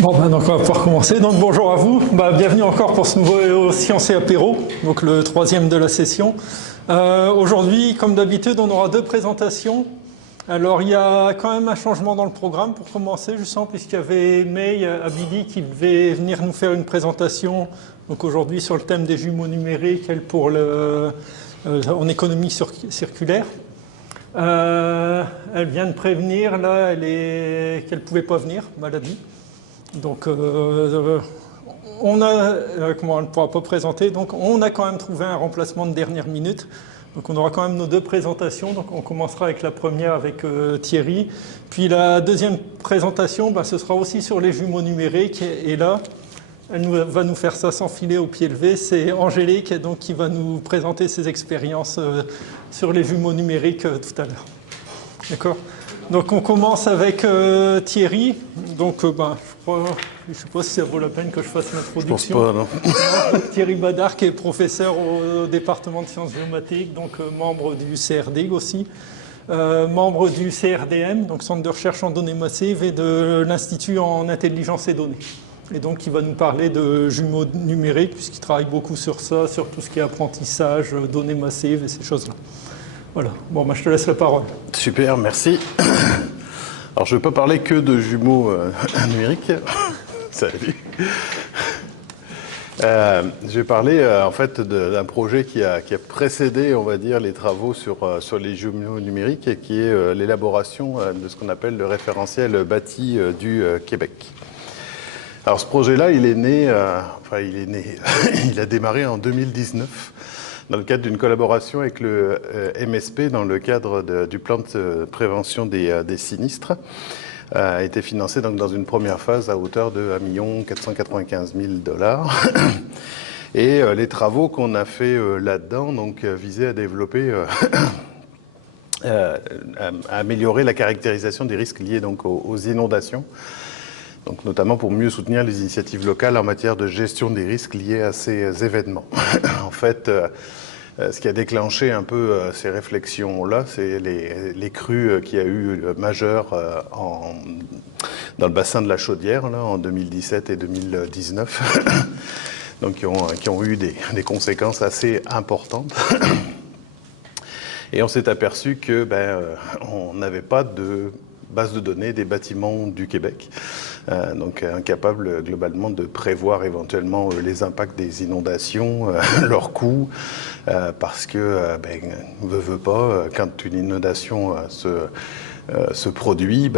Bon, donc on va pouvoir commencer. Donc bonjour à vous. Bienvenue encore pour ce nouveau Sciences et Apéro, donc le troisième de la session. Aujourd'hui, comme d'habitude, on aura deux présentations. Alors il y a quand même un changement dans le programme pour commencer, justement, puisqu'il y avait May Abidi qui devait venir nous faire une présentation. Donc aujourd'hui sur le thème des jumeaux numériques, elle pour en économie circulaire. Elle vient de prévenir là, qu'elle ne pouvait pas venir, maladie. Donc, on ne pourra pas présenter, donc on a quand même trouvé un remplacement de dernière minute. Donc on aura quand même nos deux présentations. Donc on commencera avec la première avec Thierry. Puis la deuxième présentation, ce sera aussi sur les jumeaux numériques. Et là, elle va nous faire ça sans filet au pied levé. C'est Angélique donc, qui va nous présenter ses expériences sur les jumeaux numériques tout à l'heure. D'accord ? Donc on commence avec Thierry. Donc je ne sais pas si ça vaut la peine que je fasse l'introduction. Je pense pas, non. Thierry Badard qui est professeur au département de sciences géomatiques, donc membre du CRD aussi, membre du CRDM, donc Centre de recherche en données massives, et de l'Institut en intelligence et données. Et donc il va nous parler de jumeaux numériques puisqu'il travaille beaucoup sur ça, sur tout ce qui est apprentissage, données massives et ces choses-là. Voilà, je te laisse la parole. Super, merci. Alors, je ne vais pas parler que de jumeaux numériques. Salut. Je vais parler en fait d'un projet qui a précédé, on va dire, les travaux sur les jumeaux numériques et qui est l'élaboration de ce qu'on appelle le référentiel bâti du Québec. Alors, ce projet-là, il a démarré en 2019. Dans le cadre d'une collaboration avec le MSP, dans le cadre du plan de prévention des sinistres, a été financé donc dans une première phase à hauteur de 1 495 000 $. Et les travaux qu'on a fait là-dedans visaient à développer, à améliorer la caractérisation des risques liés donc aux inondations. Donc, notamment pour mieux soutenir les initiatives locales en matière de gestion des risques liés à ces événements. En fait, ce qui a déclenché un peu ces réflexions-là, c'est les crues qu'il y a eu majeures dans le bassin de la Chaudière là, en 2017 et 2019, donc qui ont eu des conséquences assez importantes. Et on s'est aperçu que on n'avait pas de base de données des bâtiments du Québec, donc incapable globalement de prévoir éventuellement les impacts des inondations, leurs coûts, parce que veut pas, quand une inondation se produit,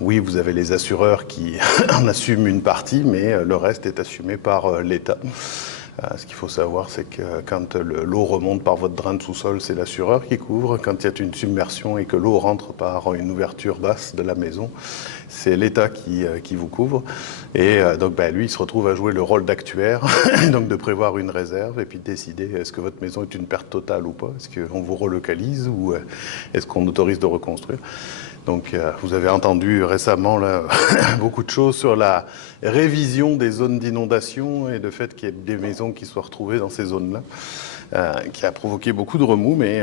oui, vous avez les assureurs qui en assument une partie, mais le reste est assumé par l'État. Ce qu'il faut savoir, c'est que quand l'eau remonte par votre drain de sous-sol, c'est l'assureur qui couvre. Quand il y a une submersion et que l'eau rentre par une ouverture basse de la maison, c'est l'État qui vous couvre. Et donc, lui, il se retrouve à jouer le rôle d'actuaire, donc de prévoir une réserve et puis de décider est-ce que votre maison est une perte totale ou pas, est-ce qu'on vous relocalise ou est-ce qu'on autorise de reconstruire. Donc, vous avez entendu récemment là, beaucoup de choses sur la révision des zones d'inondation et le fait qu'il y ait des maisons qui soient retrouvées dans ces zones-là, qui a provoqué beaucoup de remous, mais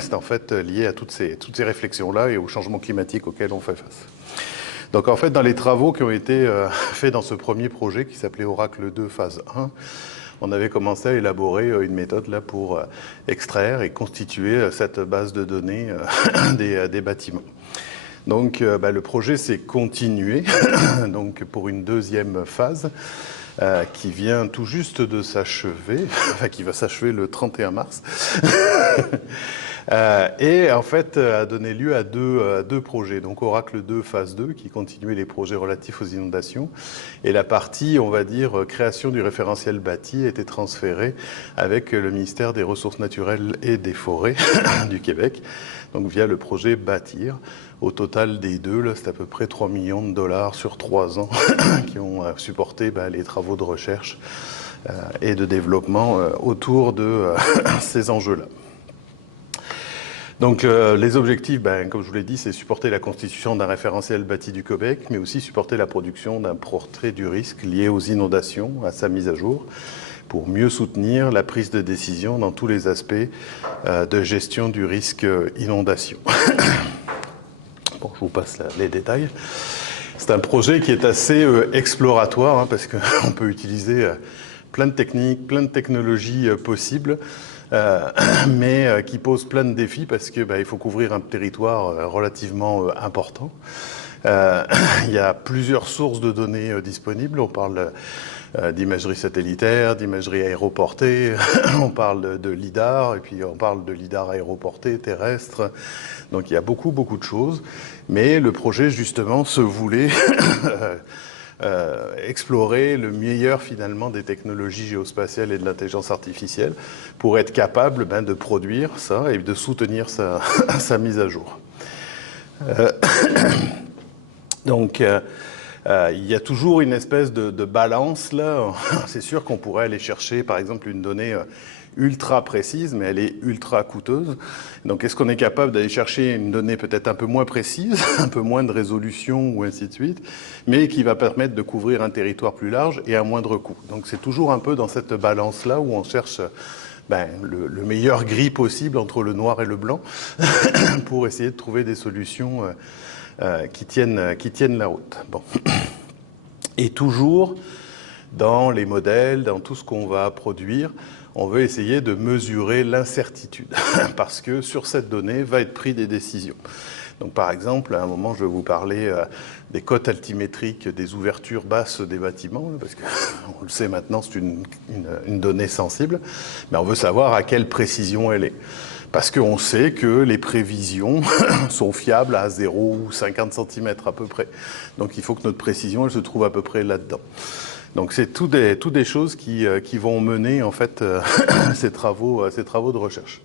c'est en fait lié à toutes ces réflexions-là et au changement climatique auquel on fait face. Donc, en fait, dans les travaux qui ont été faits dans ce premier projet qui s'appelait Oracle 2 phase 1, on avait commencé à élaborer une méthode là pour extraire et constituer cette base de données des bâtiments. Donc, le projet s'est continué donc pour une deuxième phase qui vient tout juste de s'achever, qui va s'achever le 31 mars. Et en fait a donné lieu à deux projets. Donc Oracle 2 phase 2 qui continuait les projets relatifs aux inondations et la partie, on va dire, création du référentiel bâti a été transférée avec le ministère des Ressources naturelles et des Forêts du Québec, donc via le projet Bâtir. Au total des deux, là, c'est à peu près 3 millions de $ sur 3 ans qui ont supporté les travaux de recherche et de développement autour de ces enjeux-là. Donc les objectifs, comme je vous l'ai dit, c'est supporter la constitution d'un référentiel bâti du Québec, mais aussi supporter la production d'un portrait du risque lié aux inondations, à sa mise à jour, pour mieux soutenir la prise de décision dans tous les aspects de gestion du risque inondation. Bon, je vous passe les détails. C'est un projet qui est assez exploratoire, hein, parce qu'on peut utiliser plein de techniques, plein de technologies possibles, mais qui pose plein de défis parce que il faut couvrir un territoire relativement important. Il y a plusieurs sources de données disponibles. On parle d'imagerie satellitaire, d'imagerie aéroportée, on parle de LIDAR, et puis on parle de LIDAR aéroporté, terrestre. Donc il y a beaucoup de choses. Mais le projet, justement, se voulait explorer le meilleur, finalement, des technologies géospatiales et de l'intelligence artificielle pour être capable de produire ça et de soutenir sa mise à jour. Donc, il y a toujours une espèce de balance là. C'est sûr qu'on pourrait aller chercher, par exemple, une donnée ultra précise, mais elle est ultra coûteuse. Donc, est-ce qu'on est capable d'aller chercher une donnée peut-être un peu moins précise, un peu moins de résolution ou ainsi de suite, mais qui va permettre de couvrir un territoire plus large et à moindre coût. Donc, c'est toujours un peu dans cette balance-là où on cherche le meilleur gris possible entre le noir et le blanc pour essayer de trouver des solutions qui tiennent la route. Bon. Et toujours, dans les modèles, dans tout ce qu'on va produire, on veut essayer de mesurer l'incertitude, parce que sur cette donnée va être pris des décisions. Donc par exemple, à un moment, je vais vous parler des cotes altimétriques des ouvertures basses des bâtiments, parce qu'on le sait maintenant, c'est une donnée sensible, mais on veut savoir à quelle précision elle est. Parce qu'on sait que les prévisions sont fiables à 0 ou 50 cm à peu près. Donc il faut que notre précision elle se trouve à peu près là-dedans. Donc c'est tout des choses qui vont mener en fait ces travaux de recherche.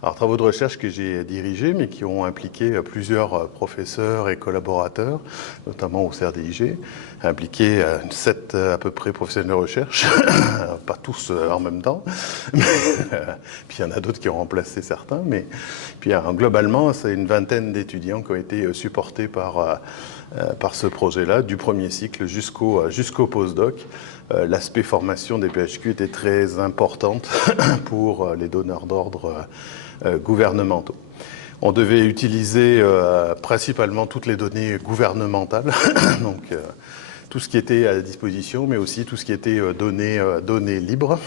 Alors travaux de recherche que j'ai dirigés, mais qui ont impliqué plusieurs professeurs et collaborateurs, notamment au CRDIG, impliqué 7 à peu près professionnels de recherche, pas tous en même temps, mais, puis il y en a d'autres qui ont remplacé certains, mais puis globalement c'est une vingtaine d'étudiants qui ont été supportés par ce projet-là, du premier cycle jusqu'au postdoc. L'aspect formation des PHQ était très importante pour les donneurs d'ordre gouvernementaux. On devait utiliser principalement toutes les données gouvernementales, donc tout ce qui était à disposition, mais aussi tout ce qui était données libres.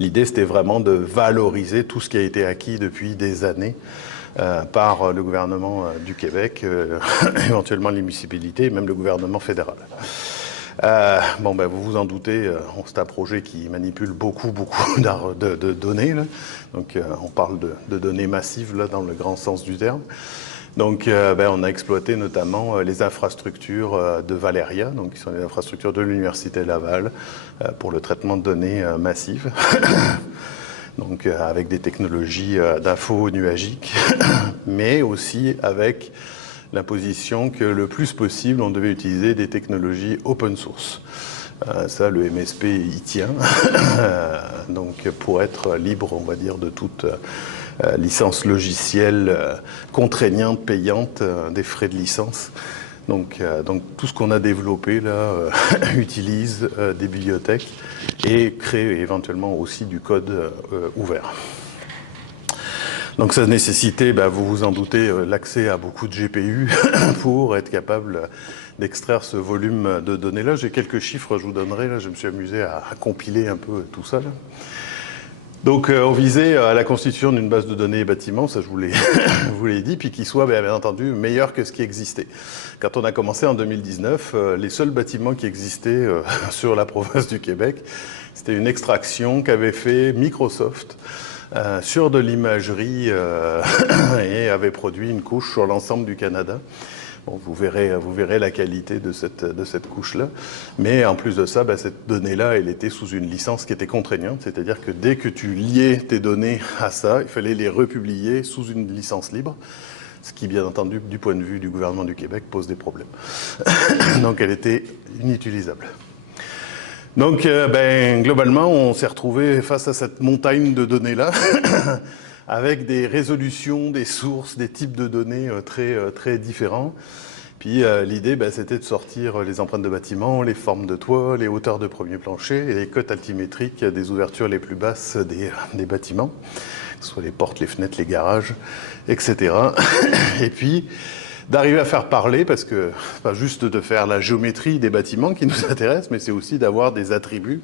L'idée, c'était vraiment de valoriser tout ce qui a été acquis depuis des années par le gouvernement du Québec, éventuellement les municipalités, et même le gouvernement fédéral. Vous vous en doutez, c'est un projet qui manipule beaucoup de données. Là. Donc, on parle de données massives là, dans le grand sens du terme. Donc, on a exploité notamment les infrastructures de Valeria, donc qui sont les infrastructures de l'Université Laval pour le traitement de données massives. Donc, avec des technologies d'info nuagique, mais aussi avec l'imposition que le plus possible, on devait utiliser des technologies open source. Ça, le MSP y tient. Donc, pour être libre, on va dire, de toute licence logicielle contraignante, payante, des frais de licence. Donc tout ce qu'on a développé là utilise des bibliothèques et crée éventuellement aussi du code ouvert. Donc ça nécessitait, vous vous en doutez, l'accès à beaucoup de GPU pour être capable d'extraire ce volume de données-là. J'ai quelques chiffres, je vous donnerai, là, je me suis amusé à compiler un peu tout ça. Là. Donc on visait à la constitution d'une base de données bâtiments, ça je vous l'ai dit, puis qui soit bien entendu meilleur que ce qui existait. Quand on a commencé en 2019, les seuls bâtiments qui existaient sur la province du Québec, c'était une extraction qu'avait fait Microsoft sur de l'imagerie et avait produit une couche sur l'ensemble du Canada. Bon, vous verrez la qualité de cette couche-là. Mais en plus de ça, cette donnée-là, elle était sous une licence qui était contraignante. C'est-à-dire que dès que tu liais tes données à ça, il fallait les republier sous une licence libre. Ce qui, bien entendu, du point de vue du gouvernement du Québec, pose des problèmes. Donc, elle était inutilisable. Donc, globalement, on s'est retrouvé face à cette montagne de données-là, avec des résolutions, des sources, des types de données très différents. Puis l'idée, c'était de sortir les empreintes de bâtiments, les formes de toit, les hauteurs de premier plancher et les cotes altimétriques des ouvertures les plus basses des bâtiments, que ce soit les portes, les fenêtres, les garages, etc. Et puis d'arriver à faire parler, parce que c'est pas juste de faire la géométrie des bâtiments qui nous intéresse, mais c'est aussi d'avoir des attributs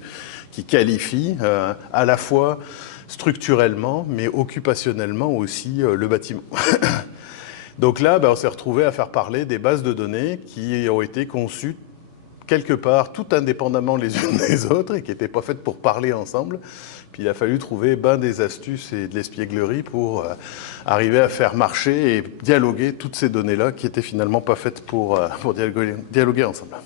qui qualifient à la fois structurellement, mais occupationnellement aussi le bâtiment. Donc là, on s'est retrouvé à faire parler des bases de données qui ont été conçues quelque part, tout indépendamment les unes des autres, et qui n'étaient pas faites pour parler ensemble. Puis il a fallu trouver des astuces et de l'espièglerie pour arriver à faire marcher et dialoguer toutes ces données-là qui n'étaient finalement pas faites pour dialoguer ensemble.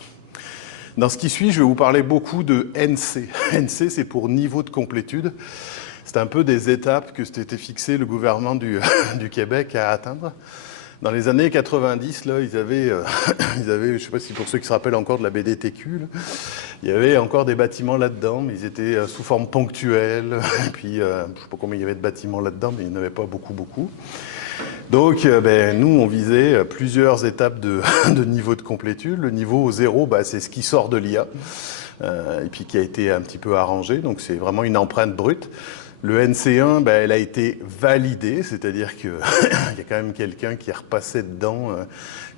Dans ce qui suit, je vais vous parler beaucoup de NC. NC, c'est pour niveau de complétude. C'est un peu des étapes que s'était fixé le gouvernement du Québec à atteindre. Dans les années 90, là, ils avaient, je ne sais pas si pour ceux qui se rappellent encore de la BDTQ, là, il y avait encore des bâtiments là-dedans, mais ils étaient sous forme ponctuelle. Et puis, je ne sais pas combien il y avait de bâtiments là-dedans, mais il n'y en avait pas beaucoup. Donc, nous, on visait plusieurs étapes de niveau de complétude. Le niveau 0, c'est ce qui sort de l'IA, et puis qui a été un petit peu arrangé. Donc, c'est vraiment une empreinte brute. Le NC1, elle a été validée, c'est-à-dire qu'il y a quand même quelqu'un qui est repassé dedans,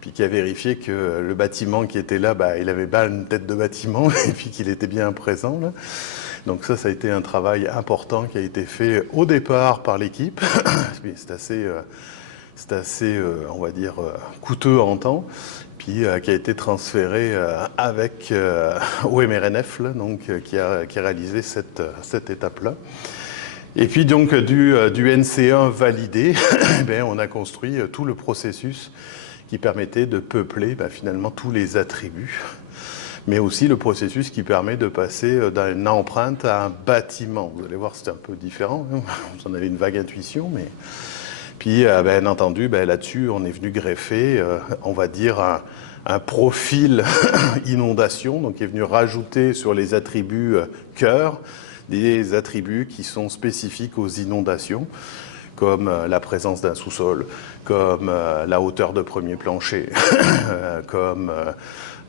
puis qui a vérifié que le bâtiment qui était là, il avait bien une tête de bâtiment, et puis qu'il était bien présent, là. Donc ça a été un travail important qui a été fait au départ par l'équipe. C'est assez, on va dire, coûteux en temps, puis qui a été transféré avec au MRNF, là, donc, qui a réalisé cette étape-là. Et puis donc du NC1 validé, on a construit tout le processus qui permettait de peupler finalement tous les attributs, mais aussi le processus qui permet de passer d'une empreinte à un bâtiment. Vous allez voir, c'est un peu différent, hein. Vous en avez une vague intuition, mais... Puis, bien entendu, là-dessus, on est venu greffer, on va dire, un profil inondation, donc qui est venu rajouter sur les attributs cœur, des attributs qui sont spécifiques aux inondations, comme la présence d'un sous-sol, comme la hauteur de premier plancher, comme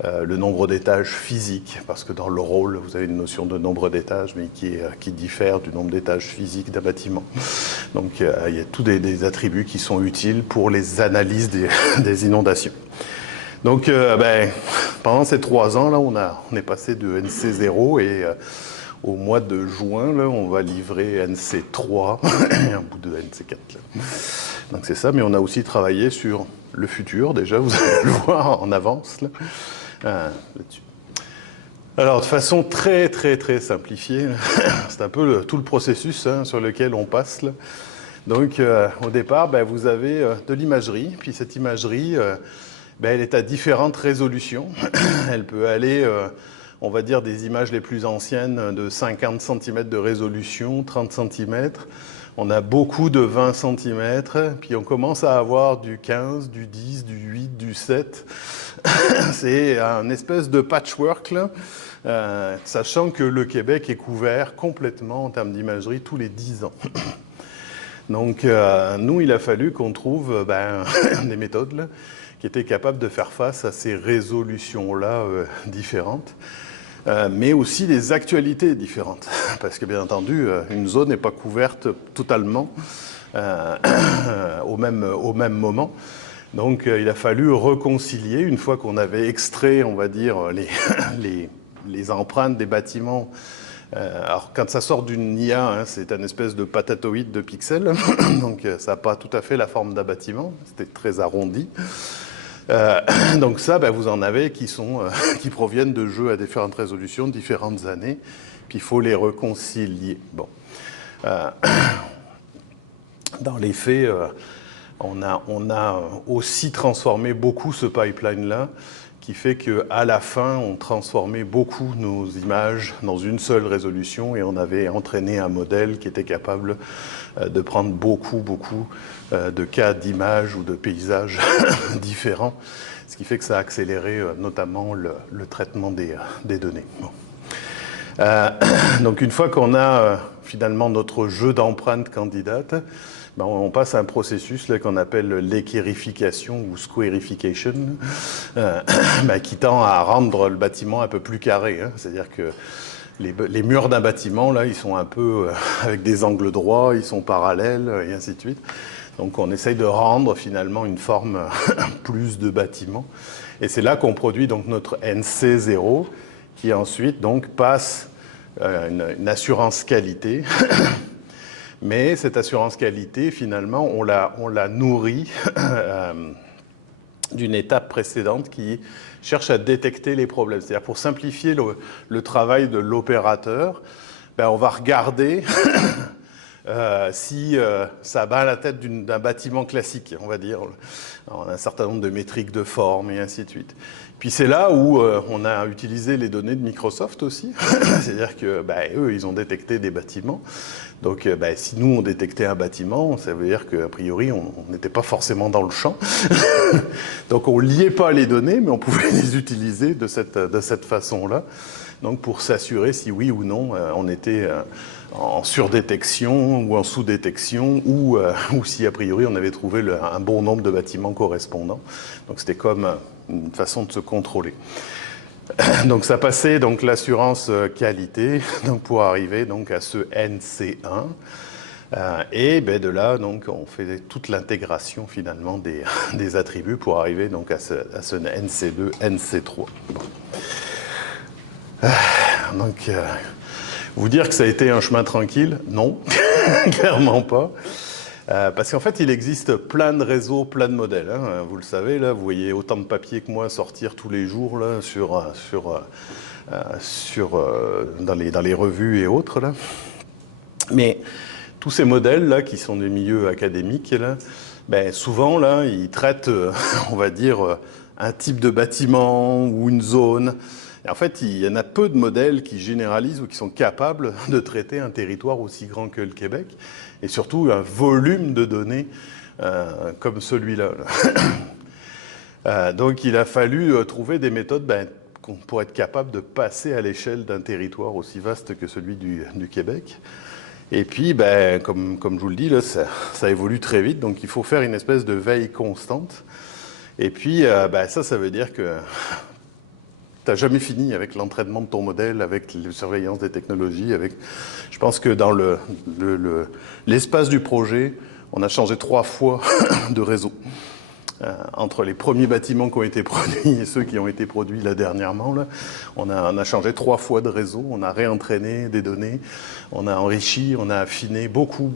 le nombre d'étages physiques, parce que dans le rôle, vous avez une notion de nombre d'étages, mais qui diffère du nombre d'étages physiques d'un bâtiment. Donc il y a tous des attributs qui sont utiles pour les analyses des inondations. Donc pendant ces 3 ans, là, on est passé de NC0 et... au mois de juin, là, on va livrer NC3 et un bout de NC4. Là. Donc c'est ça, mais on a aussi travaillé sur le futur, déjà, vous allez le voir en avance là, là-dessus. Alors, de façon très, très, très simplifiée, c'est un peu tout le processus sur lequel on passe. Là. Donc, au départ, vous avez de l'imagerie, puis cette imagerie, elle est à différentes résolutions. Elle peut aller... on va dire des images les plus anciennes de 50 cm de résolution, 30 cm. On a beaucoup de 20 cm, puis on commence à avoir du 15, du 10, du 8, du 7. C'est un espèce de patchwork, là, sachant que le Québec est couvert complètement en termes d'imagerie tous les 10 ans. Donc, nous, il a fallu qu'on trouve des méthodes là, qui étaient capables de faire face à ces résolutions-là différentes. Mais aussi des actualités différentes. Parce que, bien entendu, une zone n'est pas couverte totalement au même moment. Donc, il a fallu réconcilier, une fois qu'on avait extrait, on va dire, les empreintes des bâtiments. Alors, quand ça sort d'une IA, c'est un espèce de patatoïde de pixels. Donc, ça n'a pas tout à fait la forme d'un bâtiment. C'était très arrondi. Donc ça, vous en avez qui proviennent de jeux à différentes résolutions, différentes années, puis il faut les réconcilier. Bon, dans les faits, on a aussi transformé beaucoup ce pipeline-là, qui fait qu'à la fin, on transformait beaucoup nos images dans une seule résolution et on avait entraîné un modèle qui était capable de prendre beaucoup de cas d'images ou de paysages différents, ce qui fait que ça a accéléré notamment le traitement des données. Bon. Donc une fois qu'on a finalement notre jeu d'empreintes candidates, on passe à un processus là, qu'on appelle l'équérification ou squarification, qui tend à rendre le bâtiment un peu plus carré. C'est-à-dire que les murs d'un bâtiment, là, ils sont un peu avec des angles droits, ils sont parallèles, et ainsi de suite. Donc on essaye de rendre finalement une forme plus de bâtiment. Et c'est là qu'on produit donc notre NC0 qui ensuite donc passe une assurance qualité. Mais cette assurance qualité, finalement, on la nourrit d'une étape précédente qui cherche à détecter les problèmes. C'est-à-dire pour simplifier le travail de l'opérateur, ben on va regarder si ça bat la tête d'un bâtiment classique, on va dire. On a un certain nombre de métriques de forme et ainsi de suite. Puis c'est là où on a utilisé les données de Microsoft aussi. C'est-à-dire que eux, ils ont détecté des bâtiments. Donc si nous, on détectait un bâtiment, ça veut dire qu'a priori, on n'était pas forcément dans le champ. Donc on ne liait pas les données, mais on pouvait les utiliser de cette façon-là. Donc pour s'assurer si oui ou non on était en surdétection ou en sous-détection ou si a priori on avait trouvé un bon nombre de bâtiments correspondants. Donc c'était comme une façon de se contrôler. Donc ça passait donc l'assurance qualité donc pour arriver donc à ce NC1 et de là donc on fait toute l'intégration finalement des attributs pour arriver donc à ce NC2, NC3. Bon. Donc, vous dire que ça a été un chemin tranquille, non, clairement pas. Parce qu'en fait, il existe plein de réseaux, plein de modèles. Hein. Vous le savez, là, vous voyez autant de papiers que moi sortir tous les jours là, dans les revues et autres. Là. Mais tous ces modèles-là, qui sont des milieux académiques, là, souvent, là, ils traitent, on va dire, un type de bâtiment ou une zone. Et en fait, il y en a peu de modèles qui généralisent ou qui sont capables de traiter un territoire aussi grand que le Québec, et surtout un volume de données comme celui-là. Donc il a fallu trouver des méthodes pour être capable de passer à l'échelle d'un territoire aussi vaste que celui du Québec. Et puis, comme je vous le dis, là, ça évolue très vite, donc il faut faire une espèce de veille constante. Et puis, ça veut dire que tu n'as jamais fini avec l'entraînement de ton modèle, avec la surveillance des technologies. Je pense que dans l'espace du projet, on a changé 3 fois de réseau. Entre les premiers bâtiments qui ont été produits et ceux qui ont été produits là dernièrement, là, on a changé 3 fois de réseau, on a réentraîné des données, on a enrichi, on a affiné beaucoup.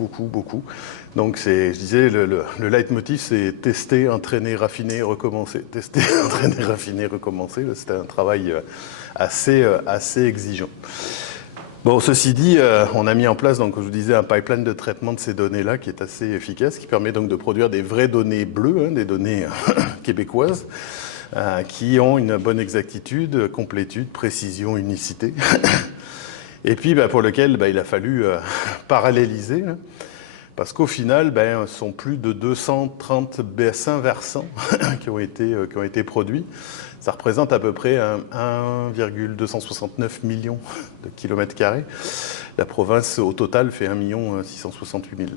Donc je disais, le leitmotiv, c'est tester, entraîner, raffiner, recommencer. Tester, entraîner, raffiner, recommencer. C'était un travail assez exigeant. Bon, ceci dit, on a mis en place, donc, comme je vous disais, un pipeline de traitement de ces données-là qui est assez efficace, qui permet donc de produire des vraies données bleues, des données québécoises, qui ont une bonne exactitude, complétude, précision, unicité. Et puis, pour lequel il a fallu paralléliser, parce qu'au final, ce sont plus de 230 bassins versants qui ont été produits. Ça représente à peu près 1,269 millions de kilomètres carrés. La province, au total, fait 1,668 000.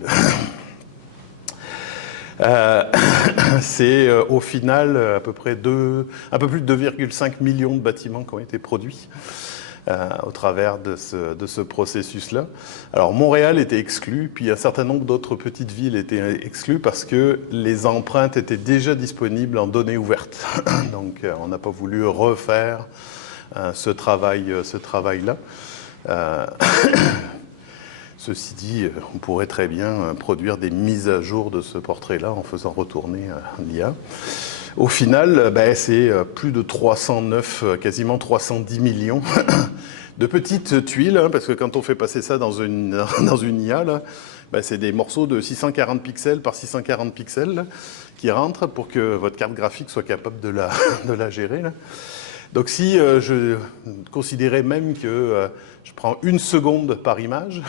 C'est au final à peu près un peu plus de 2,5 millions de bâtiments qui ont été produits au travers de ce processus-là. Alors Montréal était exclu, puis un certain nombre d'autres petites villes étaient exclues parce que les empreintes étaient déjà disponibles en données ouvertes. Donc on n'a pas voulu refaire ce travail-là. Ceci dit, on pourrait très bien produire des mises à jour de ce portrait-là en faisant retourner l'IA. Au final, c'est plus de 309, quasiment 310 millions de petites tuiles, parce que quand on fait passer ça dans une IA, là, c'est des morceaux de 640 pixels par 640 pixels là, qui rentrent pour que votre carte graphique soit capable de la gérer. Là. Donc si je considérais même que je prends 1 seconde par image,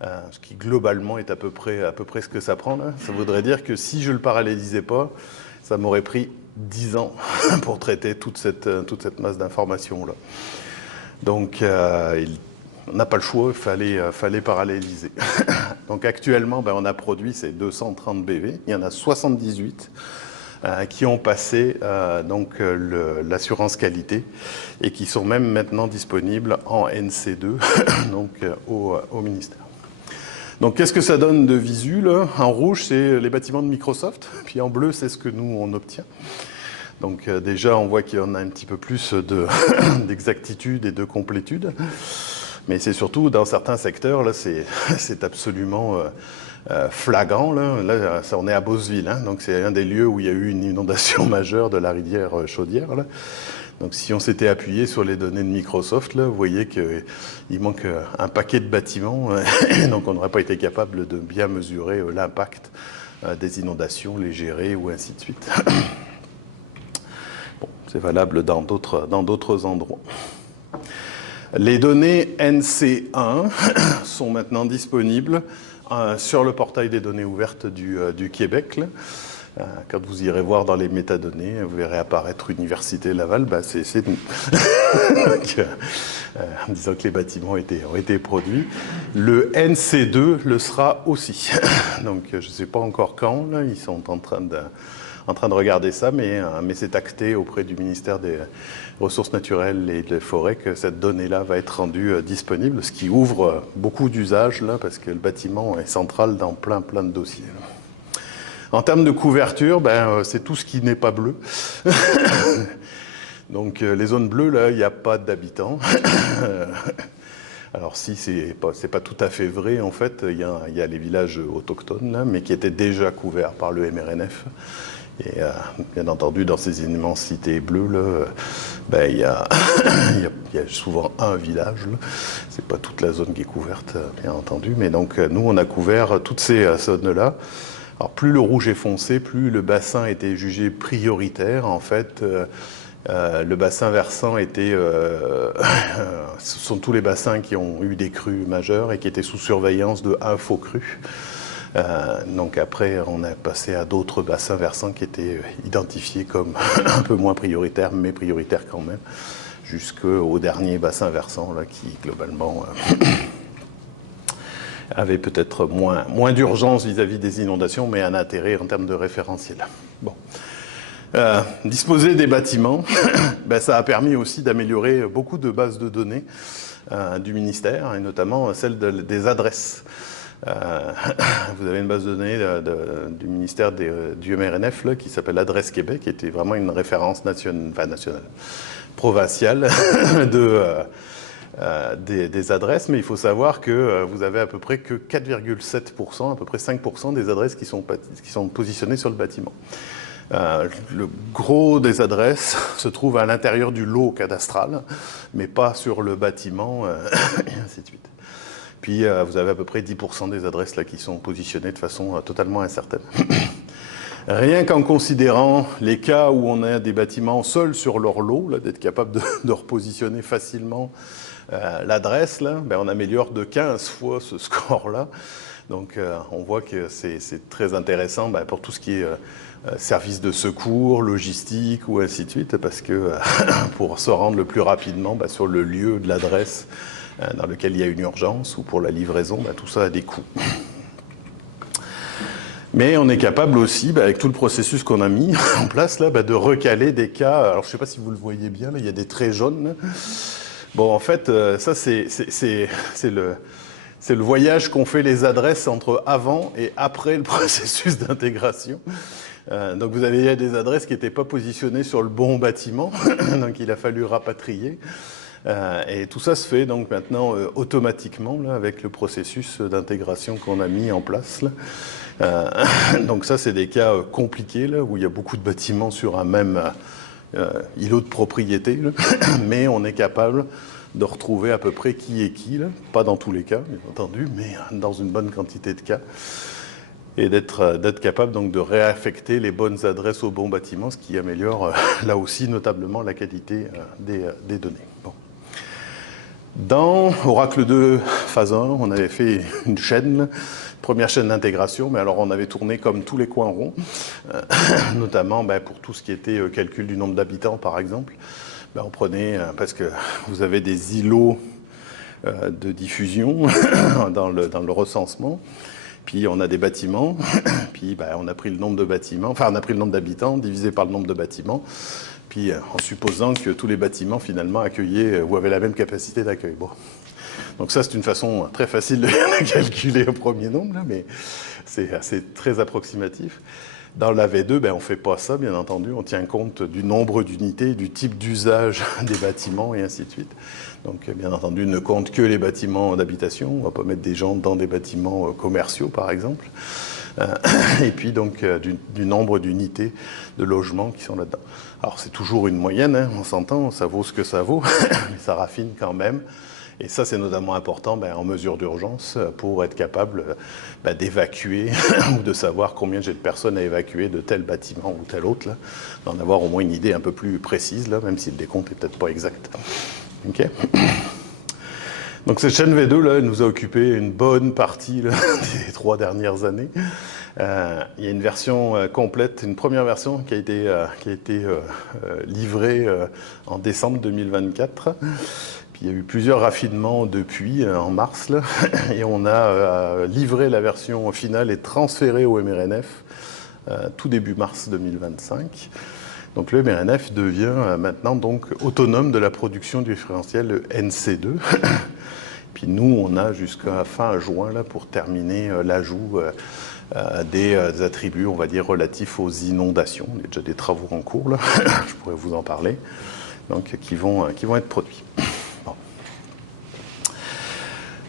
ce qui globalement est à peu près ce que ça prend, là, ça voudrait dire que si je ne le parallélisais pas, ça m'aurait pris 10 ans pour traiter toute cette masse d'informations-là. Donc, on n'a pas le choix, il fallait paralléliser. Donc, actuellement, on a produit ces 230 BV. Il y en a 78 qui ont passé l'assurance qualité et qui sont même maintenant disponibles en NC2 donc, au ministère. Donc qu'est-ce que ça donne de visu là? En rouge, c'est les bâtiments de Microsoft, puis en bleu, c'est ce que nous, on obtient. Donc déjà, on voit qu'il y en a un petit peu plus d'exactitude et de complétude. Mais c'est surtout dans certains secteurs, là, c'est absolument flagrant. Là, on est à Beauceville, hein, donc c'est un des lieux où il y a eu une inondation majeure de la rivière Chaudière. Là. Donc si on s'était appuyé sur les données de Microsoft, là, vous voyez qu'il manque un paquet de bâtiments, donc on n'aurait pas été capable de bien mesurer l'impact des inondations, les gérer ou ainsi de suite. Bon, c'est valable dans d'autres endroits. Les données NC1 sont maintenant disponibles sur le portail des données ouvertes du Québec. Là. Quand vous irez voir dans les métadonnées, vous verrez apparaître Université Laval, ben c'est nous. Donc, en disant que les bâtiments ont été produits. Le NC2 le sera aussi. Donc je ne sais pas encore quand, là, ils sont en train de regarder ça, mais c'est acté auprès du ministère des Ressources naturelles et des forêts que cette donnée-là va être rendue disponible, ce qui ouvre beaucoup d'usages, là, parce que le bâtiment est central dans plein de dossiers. En termes de couverture, c'est tout ce qui n'est pas bleu. Donc les zones bleues, là, il n'y a pas d'habitants. Alors si, c'est pas tout à fait vrai, en fait, il y a les villages autochtones, là, mais qui étaient déjà couverts par le MRNF. Et bien entendu, dans ces immensités bleues, là, il y a souvent un village. C'est pas toute la zone qui est couverte, bien entendu. Mais donc, nous, on a couvert toutes ces zones-là. Alors, plus le rouge est foncé, plus le bassin était jugé prioritaire. En fait, le bassin versant était... ce sont tous les bassins qui ont eu des crues majeures et qui étaient sous surveillance de un faux cru. Donc après, on est passé à d'autres bassins versants qui étaient identifiés comme un peu moins prioritaires, mais prioritaires quand même, jusqu'au dernier bassin versant là, qui globalement avait peut-être moins d'urgence vis-à-vis des inondations, mais un intérêt en termes de référentiel. Bon. Disposer des bâtiments, ça a permis aussi d'améliorer beaucoup de bases de données du ministère, et notamment celle des adresses. Vous avez une base de données du ministère du MRNF là, qui s'appelle Adresse Québec, qui était vraiment une référence nationale, provinciale des adresses, mais il faut savoir que vous avez à peu près que 4,7%, à peu près 5% des adresses qui sont positionnées sur le bâtiment. Le gros des adresses se trouve à l'intérieur du lot cadastral, mais pas sur le bâtiment, et ainsi de suite. Puis vous avez à peu près 10% des adresses là, qui sont positionnées de façon totalement incertaine. Rien qu'en considérant les cas où on a des bâtiments seuls sur leur lot, d'être capable de repositionner facilement l'adresse, on améliore de 15 fois ce score-là. Donc on voit que c'est très intéressant pour tout ce qui est service de secours, logistique ou ainsi de suite, parce que pour se rendre le plus rapidement sur le lieu de l'adresse, dans lequel il y a une urgence, ou pour la livraison, tout ça a des coûts. Mais on est capable aussi, avec tout le processus qu'on a mis en place, là, de recaler des cas. Alors, je ne sais pas si vous le voyez bien, là, il y a des traits jaunes. Là. Bon, en fait, ça, c'est le voyage qu'ont fait les adresses entre avant et après le processus d'intégration. Donc, vous avez des adresses qui n'étaient pas positionnées sur le bon bâtiment, donc il a fallu rapatrier. Et tout ça se fait donc maintenant automatiquement là, avec le processus d'intégration qu'on a mis en place. Là. Donc ça, c'est des cas compliqués là, où il y a beaucoup de bâtiments sur un même îlot de propriété, là. Mais on est capable de retrouver à peu près qui est qui, là. Pas dans tous les cas, bien entendu, mais dans une bonne quantité de cas. Et d'être capable donc de réaffecter les bonnes adresses aux bons bâtiments, ce qui améliore là aussi notablement la qualité des données. Bon. Dans Oracle 2 phase 1, on avait fait une chaîne, première chaîne d'intégration, mais alors on avait tourné comme tous les coins ronds, notamment pour tout ce qui était calcul du nombre d'habitants par exemple. On prenait, parce que vous avez des îlots de diffusion dans le recensement, puis on a des bâtiments, puis on a pris le nombre de bâtiments, enfin on a pris le nombre d'habitants divisé par le nombre de bâtiments, puis en supposant que tous les bâtiments finalement accueillaient ou avaient la même capacité d'accueil. Bon. Donc ça, c'est une façon très facile de calculer un premier nombre, là, mais c'est très approximatif. Dans la V2, on ne fait pas ça, bien entendu. On tient compte du nombre d'unités, du type d'usage des bâtiments, et ainsi de suite. Donc, bien entendu, ne compte que les bâtiments d'habitation. On ne va pas mettre des gens dans des bâtiments commerciaux, par exemple. Et puis, donc, du nombre d'unités de logements qui sont là-dedans. Alors, c'est toujours une moyenne, hein, on s'entend, ça vaut ce que ça vaut, mais ça raffine quand même. Et ça, c'est notamment important en mesure d'urgence pour être capable d'évacuer ou de savoir combien j'ai de personnes à évacuer de tel bâtiment ou tel autre, d'en avoir au moins une idée un peu plus précise, là, même si le décompte n'est peut-être pas exact. Okay. Donc cette chaîne V2, là, elle nous a occupé une bonne partie là, des 3 dernières années. Il y a une version complète, une première version qui a été livrée en décembre 2024. Il y a eu plusieurs raffinements depuis, en mars, là, et on a livré la version finale et transférée au MRNF tout début mars 2025. Donc le MRNF devient maintenant donc autonome de la production du référentiel NC2. Puis nous, on a jusqu'à fin juin là, pour terminer l'ajout des attributs, on va dire, relatifs aux inondations. Il y a déjà des travaux en cours, là. Je pourrais vous en parler, donc qui vont être produits.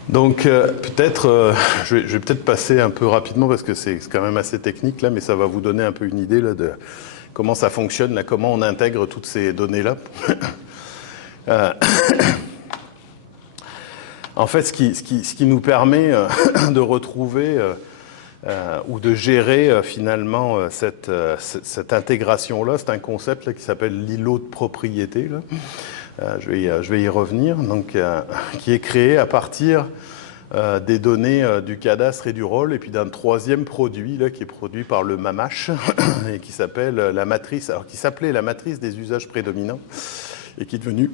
Donc peut-être, je vais peut-être passer un peu rapidement parce que c'est quand même assez technique là, mais ça va vous donner un peu une idée là, de comment ça fonctionne, là, comment on intègre toutes ces données-là. En fait, ce qui nous permet de retrouver ou de gérer finalement cette intégration-là, c'est un concept là, qui s'appelle l'îlot de propriété, là. Je vais y revenir, donc, qui est créé à partir des données du cadastre et du rôle, et puis d'un troisième produit là, qui est produit par le MAMACH, et qui s'appelle la matrice, alors qui s'appelait la matrice des usages prédominants, et qui est devenue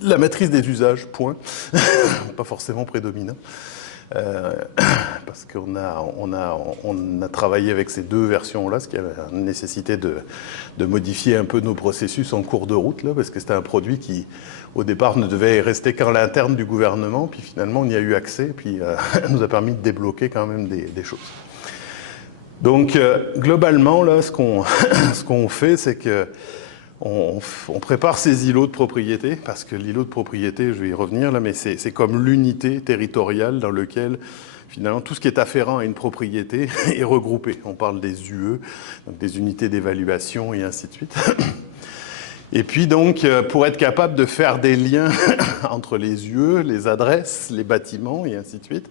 la matrice des usages, point, pas forcément prédominant. Parce qu'on a travaillé avec ces deux versions-là, ce qui a la nécessité de modifier un peu nos processus en cours de route, là, parce que c'était un produit qui, au départ, ne devait rester qu'en l'interne du gouvernement, puis finalement, on y a eu accès, puis nous a permis de débloquer quand même des choses. Donc, globalement, là, ce qu'on fait, c'est que on prépare ces îlots de propriété, parce que l'îlot de propriété, je vais y revenir là, mais c'est comme l'unité territoriale dans laquelle finalement tout ce qui est afférent à une propriété est regroupé. On parle des UE, donc des unités d'évaluation et ainsi de suite. Et puis donc, pour être capable de faire des liens entre les UE, les adresses, les bâtiments et ainsi de suite,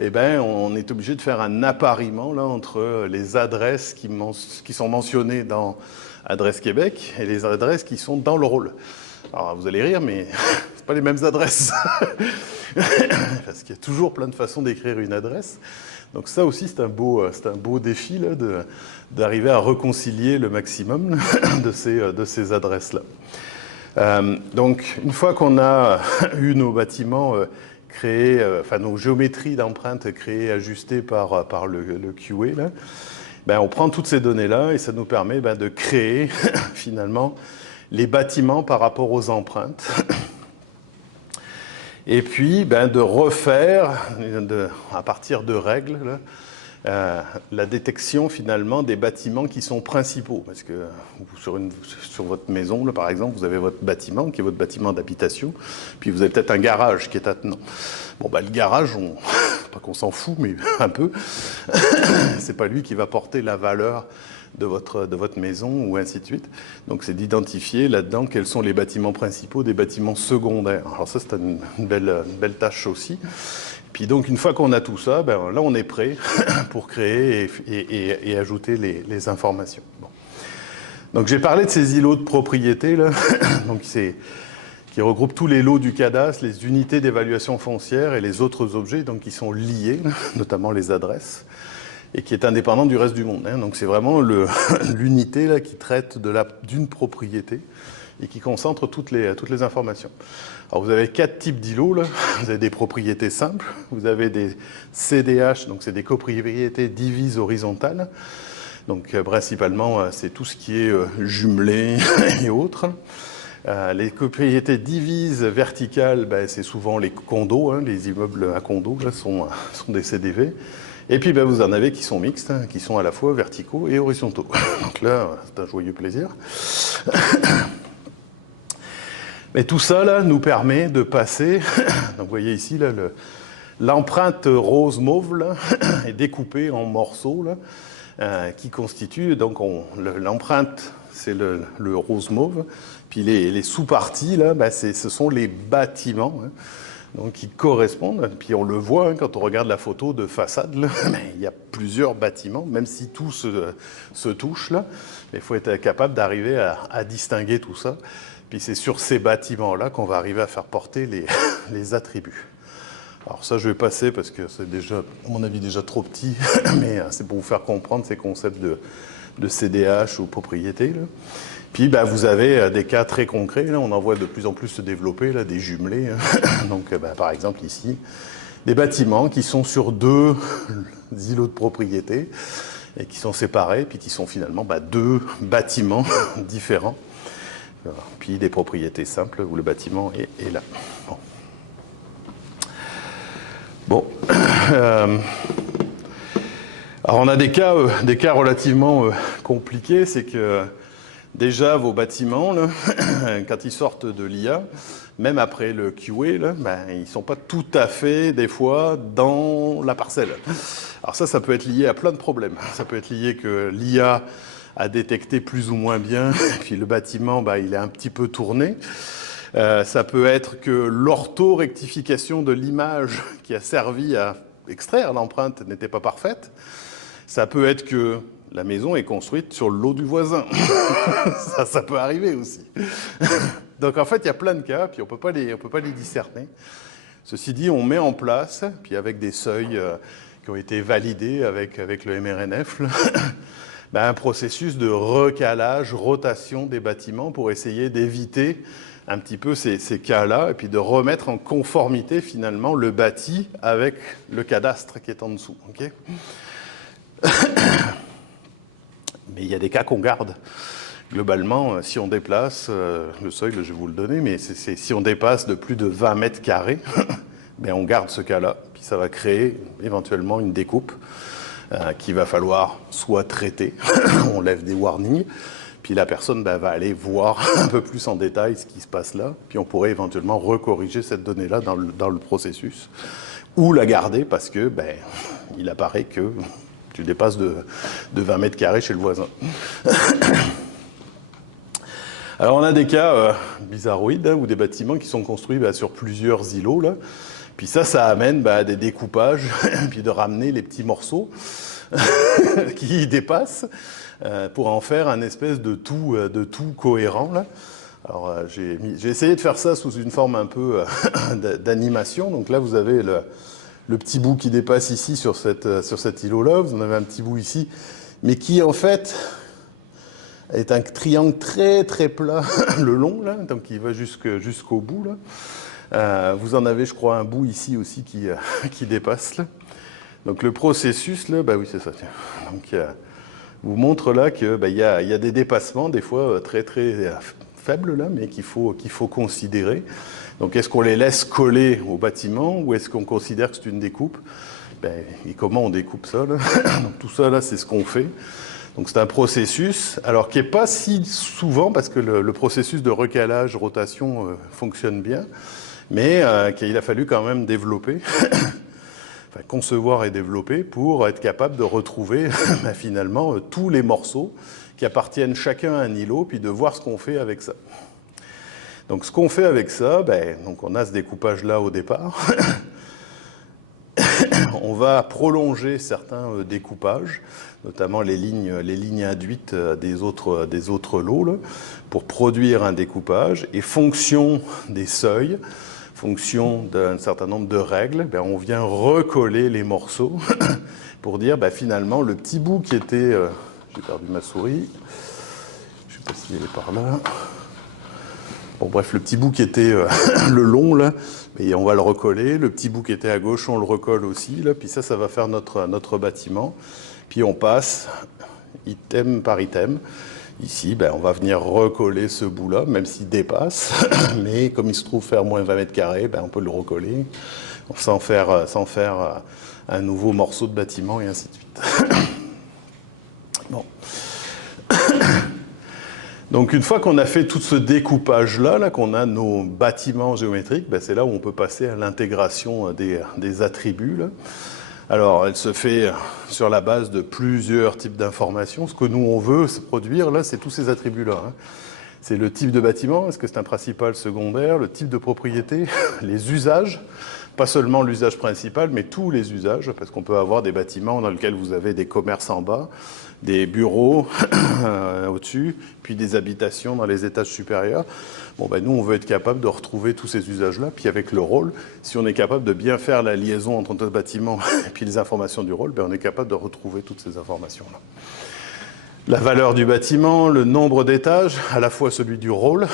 eh ben, on est obligé de faire un appariement là, entre les adresses qui sont mentionnées dans Adresse Québec et les adresses qui sont dans le rôle. Alors vous allez rire, mais c'est pas les mêmes adresses. Parce qu'il y a toujours plein de façons d'écrire une adresse. Donc ça aussi, c'est un beau défi là, d'arriver à reconcilier le maximum de ces adresses-là. Donc une fois qu'on a eu nos bâtiments créés, nos géométries d'empreintes créées, ajustées par le QA, là, on prend toutes ces données-là et ça nous permet de créer finalement les bâtiments par rapport aux empreintes. Et puis de refaire, à partir de règles, là, la détection finalement des bâtiments qui sont principaux. Parce que sur votre maison, là, par exemple, vous avez votre bâtiment qui est votre bâtiment d'habitation, puis vous avez peut-être un garage qui est attenant. Bon, le garage, pas qu'on s'en fout, mais un peu, c'est pas lui qui va porter la valeur de votre maison ou ainsi de suite. Donc c'est d'identifier là-dedans quels sont les bâtiments principaux des bâtiments secondaires. Alors ça, c'est une belle tâche aussi. Puis donc une fois qu'on a tout ça, là on est prêt pour créer et ajouter les informations. Bon. Donc j'ai parlé de ces îlots de propriété là, donc qui regroupent tous les lots du cadastre, les unités d'évaluation foncière et les autres objets donc qui sont liés, notamment les adresses, et qui est indépendant du reste du monde. Hein. Donc c'est vraiment l'unité là qui traite d'une propriété et qui concentre toutes les informations. Alors vous avez 4 types d'îlots là. Vous avez des propriétés simples, vous avez des CDH, donc c'est des copropriétés divises horizontales. Donc principalement c'est tout ce qui est jumelé et autres. Les propriétés divises verticales, ben, c'est souvent les condos, hein, les immeubles à condos là, sont des CDV. Et puis ben, vous en avez qui sont mixtes, hein, qui sont à la fois verticaux et horizontaux. Donc là, c'est un joyeux plaisir. Mais tout ça là, nous permet de passer, donc vous voyez ici là, l'empreinte rose-mauve là, est découpée en morceaux là, qui constituent, donc l'empreinte c'est le rose-mauve, puis les sous-parties là, ben, ce sont les bâtiments hein, donc, qui correspondent, puis on le voit hein, quand on regarde la photo de façade, là, ben, il y a plusieurs bâtiments, même si tout se touche là, mais il faut être capable d'arriver à distinguer tout ça. Puis c'est sur ces bâtiments-là qu'on va arriver à faire porter les attributs. Alors ça, je vais passer parce que c'est déjà, à mon avis, déjà trop petit, mais c'est pour vous faire comprendre ces concepts de CDH ou propriété. Là. Puis bah, vous avez des cas très concrets, là, on en voit de plus en plus se développer, là, des jumelés. Hein. Donc bah, par exemple ici, des bâtiments qui sont sur 2 îlots de propriété et qui sont séparés, puis qui sont finalement bah, 2 bâtiments différents. Puis des propriétés simples où le bâtiment est là. Bon. Alors on a des cas relativement compliqués, c'est que déjà vos bâtiments, là, quand ils sortent de l'IA, même après le QA, là, ben, ils ne sont pas tout à fait, des fois, dans la parcelle. Alors ça peut être lié à plein de problèmes. Ça peut être lié que l'IA a détecté plus ou moins bien, et puis le bâtiment, bah, il est un petit peu tourné. Ça peut être que l'orthorectification de l'image qui a servi à extraire l'empreinte n'était pas parfaite. Ça peut être que la maison est construite sur le lot du voisin. ça peut arriver aussi. Donc en fait, il y a plein de cas, puis on peut pas les discerner. Ceci dit, on met en place, puis avec des seuils qui ont été validés avec le MRNF, ben, un processus de recalage, rotation des bâtiments pour essayer d'éviter un petit peu ces cas-là et puis de remettre en conformité finalement le bâti avec le cadastre qui est en dessous. Okay. Mais il y a des cas qu'on garde. Globalement, si on déplace, le seuil, je vais vous le donner, mais si on dépasse de plus de 20 mètres carrés, ben on garde ce cas-là, puis ça va créer éventuellement une découpe qu'il va falloir soit traiter, on lève des warnings, puis la personne va aller voir un peu plus en détail ce qui se passe là, puis on pourrait éventuellement recorriger cette donnée-là dans le processus, ou la garder parce que il apparaît que tu dépasses de 20 mètres carrés chez le voisin. Alors on a des cas bizarroïdes, hein, ou des bâtiments qui sont construits sur plusieurs îlots, là. Puis ça amène à des découpages, puis de ramener les petits morceaux qui dépassent pour en faire un espèce de tout cohérent. Là. Alors j'ai essayé de faire ça sous une forme un peu d'animation. Donc là vous avez le petit bout qui dépasse ici sur cet îlot-là. Vous en avez un petit bout ici, mais qui en fait est un triangle très très plat le long, là, donc qui va jusqu'au bout. Là. Vous en avez, je crois, un bout ici aussi qui dépasse. Là. Donc le processus, là, oui, c'est ça. Tiens. Donc, vous montre là qu'il y a des dépassements, des fois très très faibles, là, mais qu'il faut considérer. Donc est-ce qu'on les laisse coller au bâtiment ou est-ce qu'on considère que c'est une découpe ? Et comment on découpe ça là ? Donc tout ça, là, c'est ce qu'on fait. Donc c'est un processus, alors qui n'est pas si souvent, parce que le processus de recalage, rotation fonctionne bien, mais qu'il a fallu quand même développer, enfin, concevoir et développer pour être capable de retrouver finalement tous les morceaux qui appartiennent chacun à un îlot, puis de voir ce qu'on fait avec ça. Donc ce qu'on fait avec ça, donc on a ce découpage-là au départ. On va prolonger certains découpages, notamment les lignes induites des autres lots, là, pour produire un découpage. Et fonction des seuils, fonction d'un certain nombre de règles, on vient recoller les morceaux pour dire finalement le petit bout qui était... j'ai perdu ma souris, je ne sais pas si elle est par là. Bon bref, le petit bout qui était le long, là, et on va le recoller. Le petit bout qui était à gauche, on le recolle aussi. Là, puis ça va faire notre bâtiment. Puis on passe item par item. Ici, ben, on va venir recoller ce bout-là, même s'il dépasse, mais comme il se trouve faire moins 20 mètres carrés, ben, on peut le recoller sans faire un nouveau morceau de bâtiment et ainsi de suite. Bon. Donc une fois qu'on a fait tout ce découpage-là, là, qu'on a nos bâtiments géométriques, ben, c'est là où on peut passer à l'intégration des attributs. Là. Alors elle se fait sur la base de plusieurs types d'informations. Ce que nous on veut se produire, là, c'est tous ces attributs-là. Hein. C'est le type de bâtiment, est-ce que c'est un principal, secondaire, le type de propriété, les usages, pas seulement l'usage principal, mais tous les usages, parce qu'on peut avoir des bâtiments dans lesquels vous avez des commerces en bas, des bureaux au-dessus, puis des habitations dans les étages supérieurs. Bon, ben nous, on veut être capable de retrouver tous ces usages-là, puis avec le rôle, si on est capable de bien faire la liaison entre notre bâtiment et puis les informations du rôle, ben on est capable de retrouver toutes ces informations-là. La valeur du bâtiment, le nombre d'étages, à la fois celui du rôle.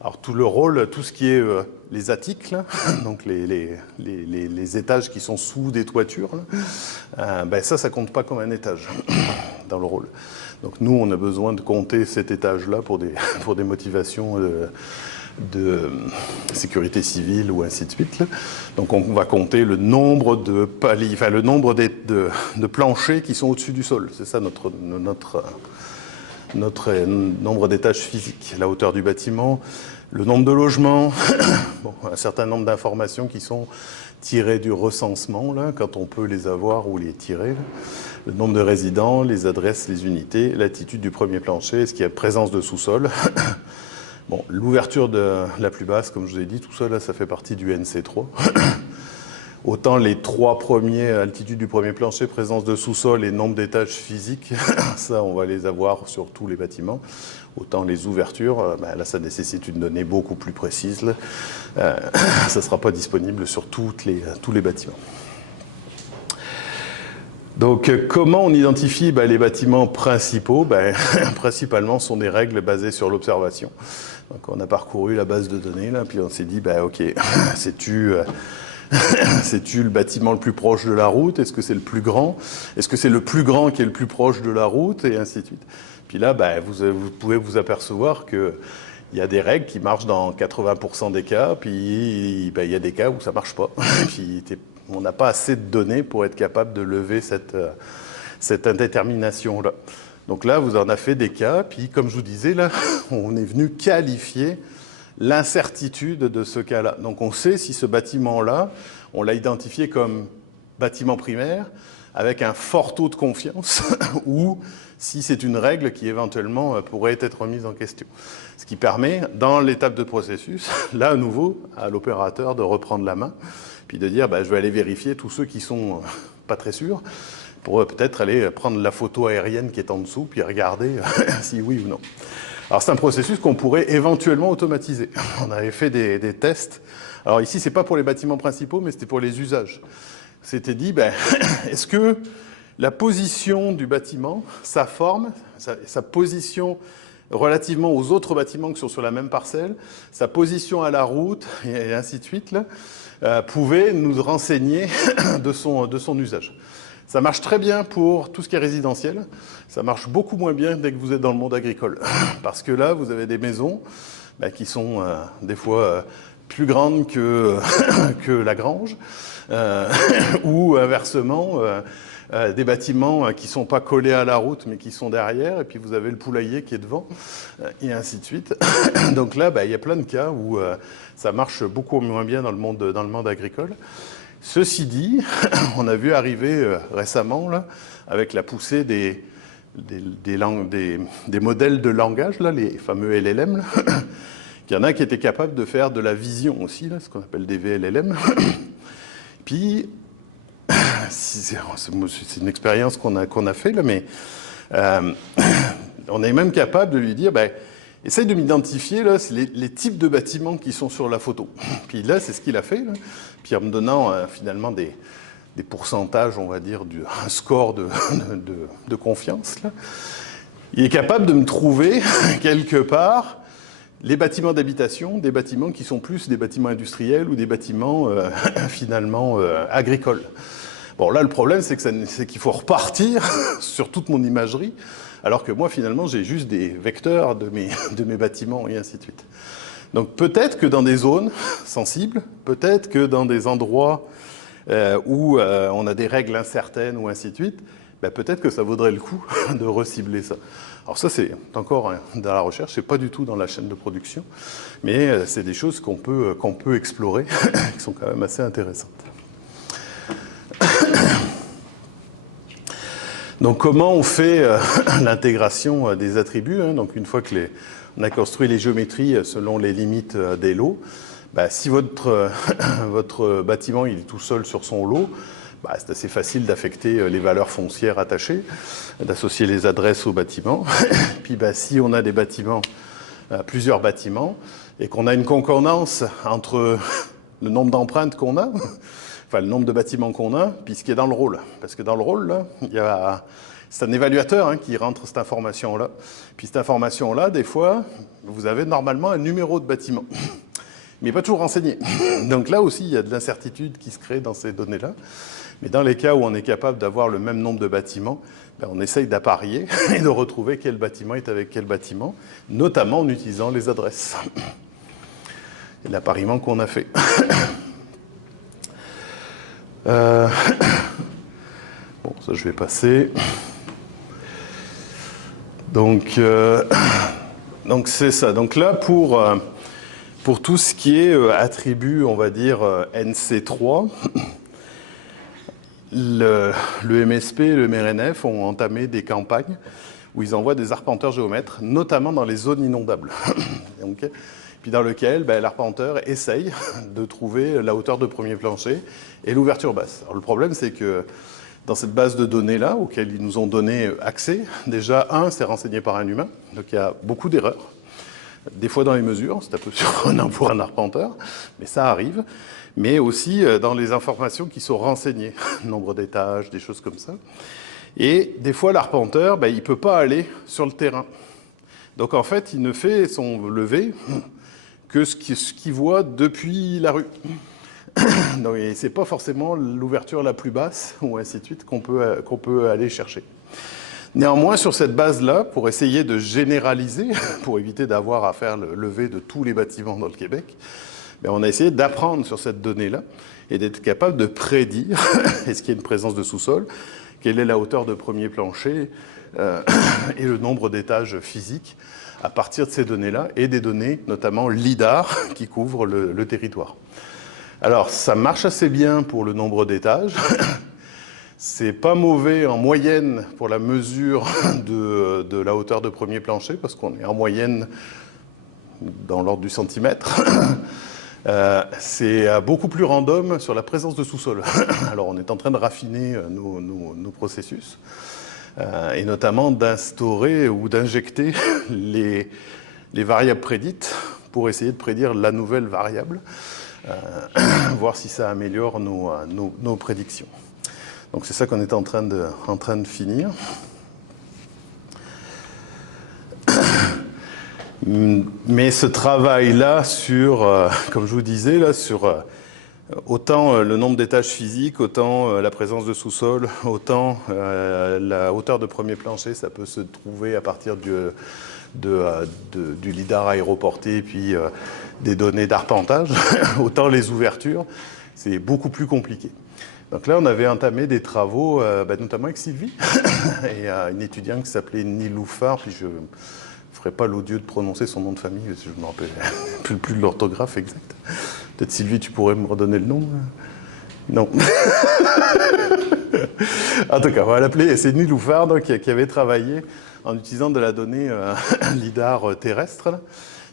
Alors tout le rôle, tout ce qui est les attiques, là, donc les étages qui sont sous des toitures, là, ben ça compte pas comme un étage dans le rôle. Donc nous, on a besoin de compter cet étage-là pour des motivations de sécurité civile ou ainsi de suite. Là. Donc on va compter le nombre de paliers, enfin le nombre de planchers qui sont au-dessus du sol. C'est ça notre nombre d'étages physiques, la hauteur du bâtiment, le nombre de logements, bon, un certain nombre d'informations qui sont tirées du recensement, là, quand on peut les avoir ou les tirer. Là. Le nombre de résidents, les adresses, les unités, l'attitude du premier plancher, est-ce qu'il y a présence de sous-sol. Bon, l'ouverture de la plus basse, comme je vous ai dit, tout ça, là, ça fait partie du NC3. Autant les 3 premiers, altitude du premier plancher, présence de sous-sol et nombre d'étages physiques, ça, on va les avoir sur tous les bâtiments. Autant les ouvertures, ben là, ça nécessite une donnée beaucoup plus précise. Ça ne sera pas disponible sur tous les bâtiments. Donc, comment on identifie les bâtiments principaux? Principalement, ce sont des règles basées sur l'observation. Donc, on a parcouru la base de données, là, puis on s'est dit, OK, c'est-tu le bâtiment le plus proche de la route? Est-ce que c'est le plus grand? Est-ce que c'est le plus grand qui est le plus proche de la route? Et ainsi de suite. Puis là, vous pouvez vous apercevoir qu'il y a des règles qui marchent dans 80% des cas, puis il y a des cas où ça ne marche pas. Puis on n'a pas assez de données pour être capable de lever cette indétermination-là. Donc là, vous en avez fait des cas, puis comme je vous disais, là, on est venu qualifier l'incertitude de ce cas-là. Donc on sait si ce bâtiment-là, on l'a identifié comme bâtiment primaire, avec un fort taux de confiance, ou si c'est une règle qui éventuellement pourrait être remise en question. Ce qui permet, dans l'étape de processus, là à nouveau, à l'opérateur de reprendre la main, puis de dire, je vais aller vérifier tous ceux qui sont pas très sûrs, pour peut-être aller prendre la photo aérienne qui est en dessous, puis regarder si oui ou non. Alors c'est un processus qu'on pourrait éventuellement automatiser. On avait fait des tests. Alors ici, c'est pas pour les bâtiments principaux, mais c'était pour les usages. C'était dit, est-ce que la position du bâtiment, sa forme, sa position relativement aux autres bâtiments qui sont sur la même parcelle, sa position à la route, et ainsi de suite, là, pouvait nous renseigner de son usage. Ça marche très bien pour tout ce qui est résidentiel. Ça marche beaucoup moins bien dès que vous êtes dans le monde agricole. Parce que là, vous avez des maisons qui sont des fois plus grandes que la grange. Ou inversement, des bâtiments qui ne sont pas collés à la route, mais qui sont derrière. Et puis vous avez le poulailler qui est devant, et ainsi de suite. Donc là, il y a plein de cas où ça marche beaucoup moins bien dans le monde agricole. Ceci dit, on a vu arriver récemment, là, avec la poussée des modèles de langage, là, les fameux LLM, là, qu'il y en a qui étaient capables de faire de la vision aussi, là, ce qu'on appelle des VLLM. Puis, c'est une expérience qu'on a fait, là, mais on est même capable de lui dire, essaye de m'identifier là, les types de bâtiments qui sont sur la photo. Puis là, c'est ce qu'il a fait. Là. Puis en me donnant finalement des pourcentages, on va dire, un score de confiance, là, il est capable de me trouver quelque part les bâtiments d'habitation, des bâtiments qui sont plus des bâtiments industriels ou des bâtiments finalement agricoles. Bon, là, le problème, c'est qu'il faut repartir sur toute mon imagerie alors que moi, finalement, j'ai juste des vecteurs de mes bâtiments et ainsi de suite. Donc peut-être que dans des zones sensibles, peut-être que dans des endroits où on a des règles incertaines ou ainsi de suite, ben peut-être que ça vaudrait le coup de recibler ça. Alors ça, c'est encore dans la recherche, c'est pas du tout dans la chaîne de production, mais c'est des choses qu'on peut explorer, qui sont quand même assez intéressantes. Donc comment on fait l'intégration des attributs, hein, donc une fois que on a construit les géométries selon les limites des lots, bah, si votre bâtiment il est tout seul sur son lot, bah, c'est assez facile d'affecter les valeurs foncières attachées, d'associer les adresses au bâtiment. Puis bah, si on a des bâtiments, plusieurs bâtiments, et qu'on a une concordance entre le nombre d'empreintes qu'on a, enfin le nombre de bâtiments qu'on a, puis ce qui est dans le rôle. Parce que dans le rôle, là, c'est un évaluateur hein, qui rentre cette information-là. Puis cette information-là, des fois, vous avez normalement un numéro de bâtiment, mais pas toujours renseigné. Donc là aussi, il y a de l'incertitude qui se crée dans ces données-là. Mais dans les cas où on est capable d'avoir le même nombre de bâtiments, ben on essaye d'apparier et de retrouver quel bâtiment est avec quel bâtiment, notamment en utilisant les adresses et l'appariement qu'on a fait. Bon, ça je vais passer. Donc c'est ça. Donc là, pour tout ce qui est attribut, on va dire NC3, le MSP et le MRNF ont entamé des campagnes où ils envoient des arpenteurs géomètres, notamment dans les zones inondables. Donc, puis dans lequel l'arpenteur essaye de trouver la hauteur de premier plancher et l'ouverture basse. Alors, le problème, c'est que dans cette base de données-là, auquel ils nous ont donné accès, déjà, c'est renseigné par un humain, donc il y a beaucoup d'erreurs. Des fois dans les mesures, c'est un peu surprenant pour un arpenteur, mais ça arrive. Mais aussi dans les informations qui sont renseignées, nombre d'étages, des choses comme ça. Et des fois, l'arpenteur, il ne peut pas aller sur le terrain. Donc en fait, il ne fait son levé que ce qu'il voit depuis la rue. Donc, ce n'est pas forcément l'ouverture la plus basse, ou ainsi de suite, qu'on peut aller chercher. Néanmoins, sur cette base-là, pour essayer de généraliser, pour éviter d'avoir à faire le levé de tous les bâtiments dans le Québec, on a essayé d'apprendre sur cette donnée-là et d'être capable de prédire est-ce qu'il y a une présence de sous-sol, quelle est la hauteur de premier plancher et le nombre d'étages physiques à partir de ces données-là et des données, notamment LIDAR, qui couvrent le territoire. Alors, ça marche assez bien pour le nombre d'étages. C'est pas mauvais en moyenne pour la mesure de la hauteur de premier plancher, parce qu'on est en moyenne dans l'ordre du centimètre. C'est beaucoup plus random sur la présence de sous-sol. Alors on est en train de raffiner nos processus, et notamment d'instaurer ou d'injecter les variables prédites pour essayer de prédire la nouvelle variable, voir si ça améliore nos prédictions. Donc c'est ça qu'on est en train de finir. Mais ce travail-là sur, comme je vous disais, là, sur autant le nombre d'étages physiques, autant la présence de sous-sol, autant la hauteur de premier plancher, ça peut se trouver à partir du lidar aéroporté, puis des données d'arpentage, autant les ouvertures, c'est beaucoup plus compliqué. Donc là, on avait entamé des travaux, notamment avec Sylvie, et une étudiante qui s'appelait Niloufar, puis je ne ferai pas l'odieux de prononcer son nom de famille, parce que je ne me rappelle plus de l'orthographe exact. Peut-être Sylvie, tu pourrais me redonner le nom? Non. En tout cas, on va l'appeler, c'est Niloufar, donc, qui avait travaillé en utilisant de la donnée LIDAR terrestre, là.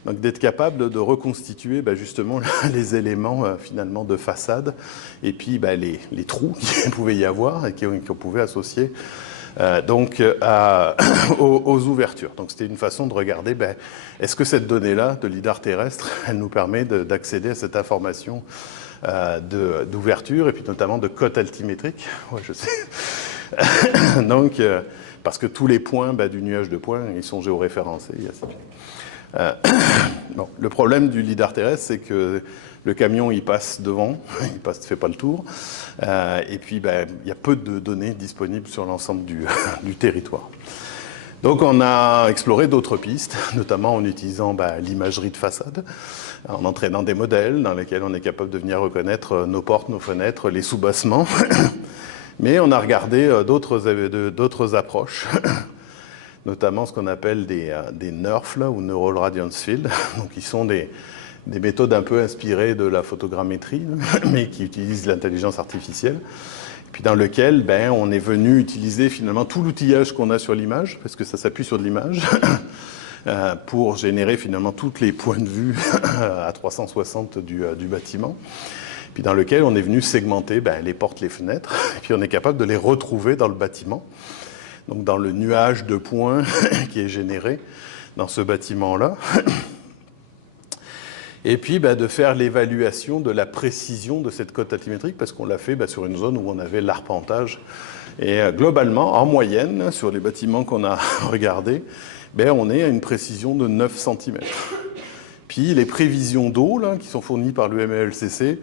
Donc d'être capable de reconstituer justement les éléments finalement de façade et puis les trous qu'il pouvait y avoir et qu'on pouvait associer aux ouvertures. Donc c'était une façon de regarder est-ce que cette donnée-là de lidar terrestre, elle nous permet d'accéder à cette information d'ouverture et puis notamment de cote altimétrique. Ouais, je sais. Donc parce que tous les points du nuage de points, ils sont géoréférencés. Bon, le problème du lidar terrestre, c'est que le camion, il passe devant, il ne fait pas le tour, et puis il y a peu de données disponibles sur l'ensemble du territoire. Donc on a exploré d'autres pistes, notamment en utilisant l'imagerie de façade, en entraînant des modèles dans lesquels on est capable de venir reconnaître nos portes, nos fenêtres, les soubassements. Mais on a regardé d'autres approches, notamment ce qu'on appelle des NERF, là, ou Neural Radiance Field, donc qui sont des méthodes un peu inspirées de la photogrammétrie, mais qui utilisent l'intelligence artificielle. Puis dans lequel on est venu utiliser finalement tout l'outillage qu'on a sur l'image, parce que ça s'appuie sur de l'image, pour générer finalement tous les points de vue à 360 du bâtiment. Puis dans lequel on est venu segmenter les portes, les fenêtres, et puis on est capable de les retrouver dans le bâtiment. Donc dans le nuage de points qui est généré dans ce bâtiment-là. Et puis de faire l'évaluation de la précision de cette cote altimétrique, parce qu'on l'a fait sur une zone où on avait l'arpentage. Et globalement, en moyenne, sur les bâtiments qu'on a regardés, on est à une précision de 9 cm. Puis les prévisions d'eau qui sont fournies par le MELCC,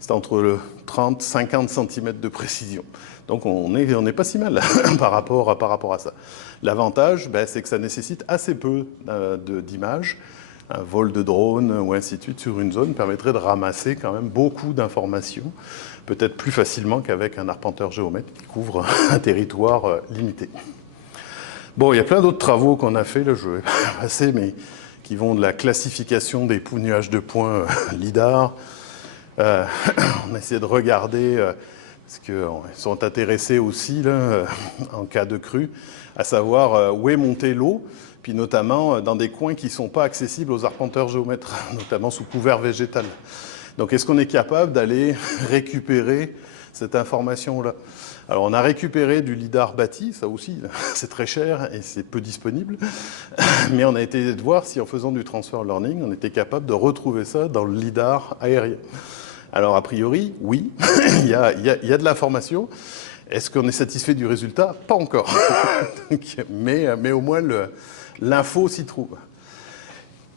c'est entre 30 et 50 cm de précision. Donc on n'est pas si mal par rapport à ça. L'avantage, c'est que ça nécessite assez peu d'images. Un vol de drone ou ainsi de suite sur une zone permettrait de ramasser quand même beaucoup d'informations, peut-être plus facilement qu'avec un arpenteur géomètre qui couvre un territoire limité. Bon, il y a plein d'autres travaux qu'on a fait, là, je vais passer, mais qui vont de la classification des nuages de points LIDAR. On a essayé de regarder, parce qu'ils sont intéressés aussi, là, en cas de crue, à savoir où est montée l'eau, puis notamment dans des coins qui ne sont pas accessibles aux arpenteurs géomètres, notamment sous couvert végétal. Donc est-ce qu'on est capable d'aller récupérer cette information-là? Alors on a récupéré du lidar bâti, ça aussi, c'est très cher et c'est peu disponible, mais on a été de voir si en faisant du transfer learning, on était capable de retrouver ça dans le lidar aérien. Alors a priori, oui, il y a de l'information. Est-ce qu'on est satisfait du résultat? Pas encore. mais au moins l'info s'y trouve.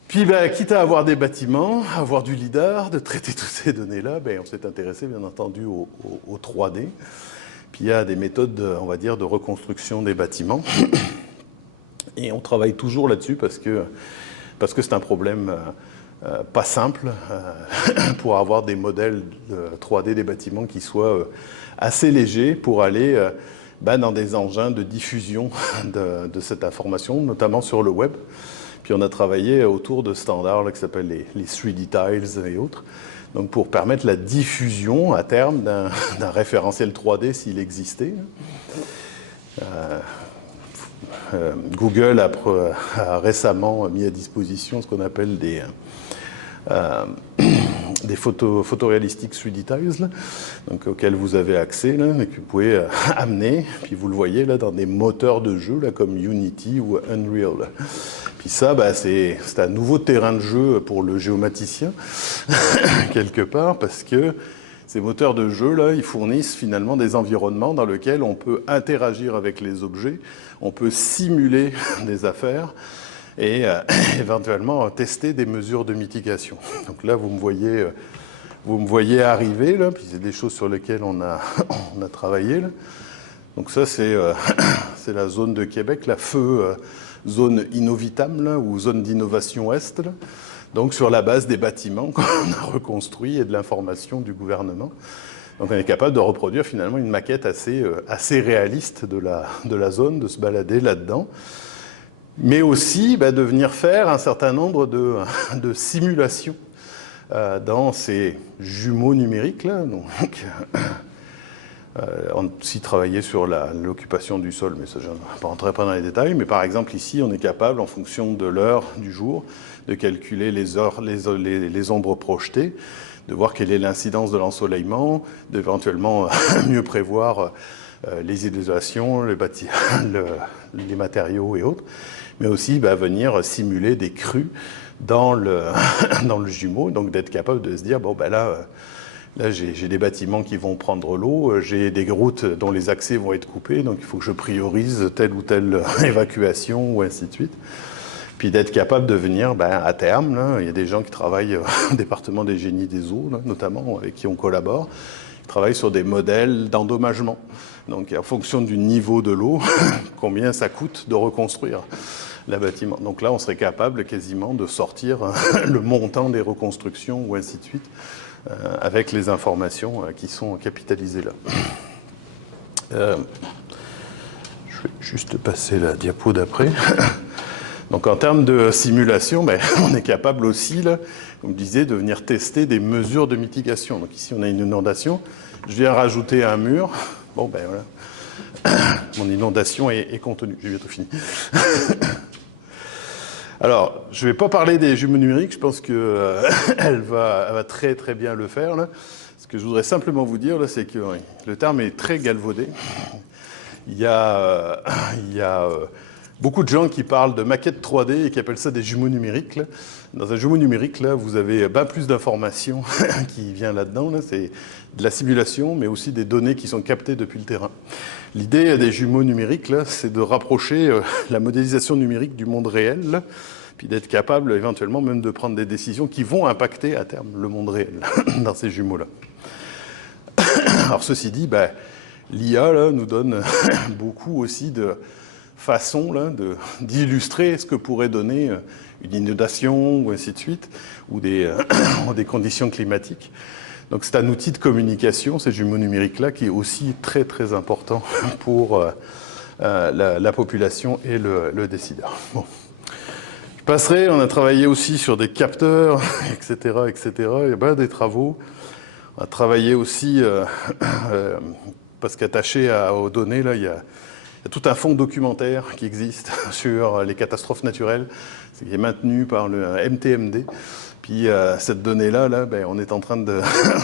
Puis, quitte à avoir des bâtiments, avoir du lidar, de traiter toutes ces données-là, on s'est intéressé, bien entendu, au 3D. Puis, il y a des méthodes, on va dire, de reconstruction des bâtiments. Et on travaille toujours là-dessus parce que c'est un problème pas simple pour avoir des modèles de 3D des bâtiments qui soient assez légers pour aller dans des engins de diffusion de cette information, notamment sur le web. Puis on a travaillé autour de standards là, qui s'appellent les 3D Tiles et autres, donc pour permettre la diffusion à terme d'un référentiel 3D s'il existait. Google a récemment mis à disposition ce qu'on appelle des photoréalistiques 3D Tiles, là, donc, auxquels vous avez accès, là, et que vous pouvez amener, puis vous le voyez là, dans des moteurs de jeu là, comme Unity ou Unreal. Puis ça, c'est un nouveau terrain de jeu pour le géomaticien, quelque part, parce que ces moteurs de jeu, là, ils fournissent finalement des environnements dans lesquels on peut interagir avec les objets, on peut simuler des affaires, et éventuellement tester des mesures de mitigation. Donc là, vous me voyez arriver, là, puis c'est des choses sur lesquelles on a travaillé. Là. Donc ça, c'est la zone de Québec, la zone Innovitam, là, ou zone d'innovation Est, là. Donc sur la base des bâtiments qu'on a reconstruits et de l'information du gouvernement. Donc on est capable de reproduire finalement une maquette assez réaliste de la zone, de se balader là-dedans. Mais aussi de venir faire un certain nombre de simulations dans ces jumeaux numériques là. Donc, on a aussi travaillé sur l'occupation du sol, mais ça, je ne rentrerai pas dans les détails. Mais par exemple, ici, on est capable, en fonction de l'heure du jour, de calculer les ombres projetées, de voir quelle est l'incidence de l'ensoleillement, d'éventuellement mieux prévoir les isolations, les matériaux et autres, mais aussi venir simuler des crues dans le jumeau, donc d'être capable de se dire, bon, là j'ai des bâtiments qui vont prendre l'eau, j'ai des routes dont les accès vont être coupés, donc il faut que je priorise telle ou telle évacuation, ou ainsi de suite. Puis d'être capable de venir, à terme, là, il y a des gens qui travaillent au département des génies des eaux, là, notamment, avec qui on collabore, travaille sur des modèles d'endommagement. Donc, en fonction du niveau de l'eau, combien ça coûte de reconstruire le bâtiment. Donc là, on serait capable quasiment de sortir le montant des reconstructions ou ainsi de suite, avec les informations qui sont capitalisées là. Je vais juste passer la diapo d'après. Donc en termes de simulation, on est capable aussi, là, comme je disais, de venir tester des mesures de mitigation. Donc ici, on a une inondation. Je viens rajouter un mur. Bon, voilà. Mon inondation est contenue. J'ai bientôt fini. Alors, je ne vais pas parler des jumeaux numériques. Je pense qu'elle va très très bien le faire. Là. Ce que je voudrais simplement vous dire, là, c'est que le terme est très galvaudé. Il y a beaucoup de gens qui parlent de maquettes 3D et qui appellent ça des jumeaux numériques. Là. Dans un jumeau numérique, là, vous avez bien plus d'informations qui vient là-dedans. Là. C'est de la simulation, mais aussi des données qui sont captées depuis le terrain. L'idée des jumeaux numériques, là, c'est de rapprocher la modélisation numérique du monde réel, là, puis d'être capable éventuellement même de prendre des décisions qui vont impacter à terme le monde réel dans ces jumeaux-là. Alors ceci dit, l'IA là, nous donne beaucoup aussi de façons là, d'illustrer ce que pourrait donner une inondation ou ainsi de suite, ou des conditions climatiques. Donc c'est un outil de communication, ces jumeaux numériques-là, qui est aussi très très important pour la population et le décideur. Bon. Je passerai, on a travaillé aussi sur des capteurs, etc., etc. Il y a bien des travaux. On a travaillé aussi, parce qu'attaché aux données, là, il y a tout un fonds documentaire qui existe sur les catastrophes naturelles, qui est maintenu par le MTMD. Puis cette donnée-là, on est en train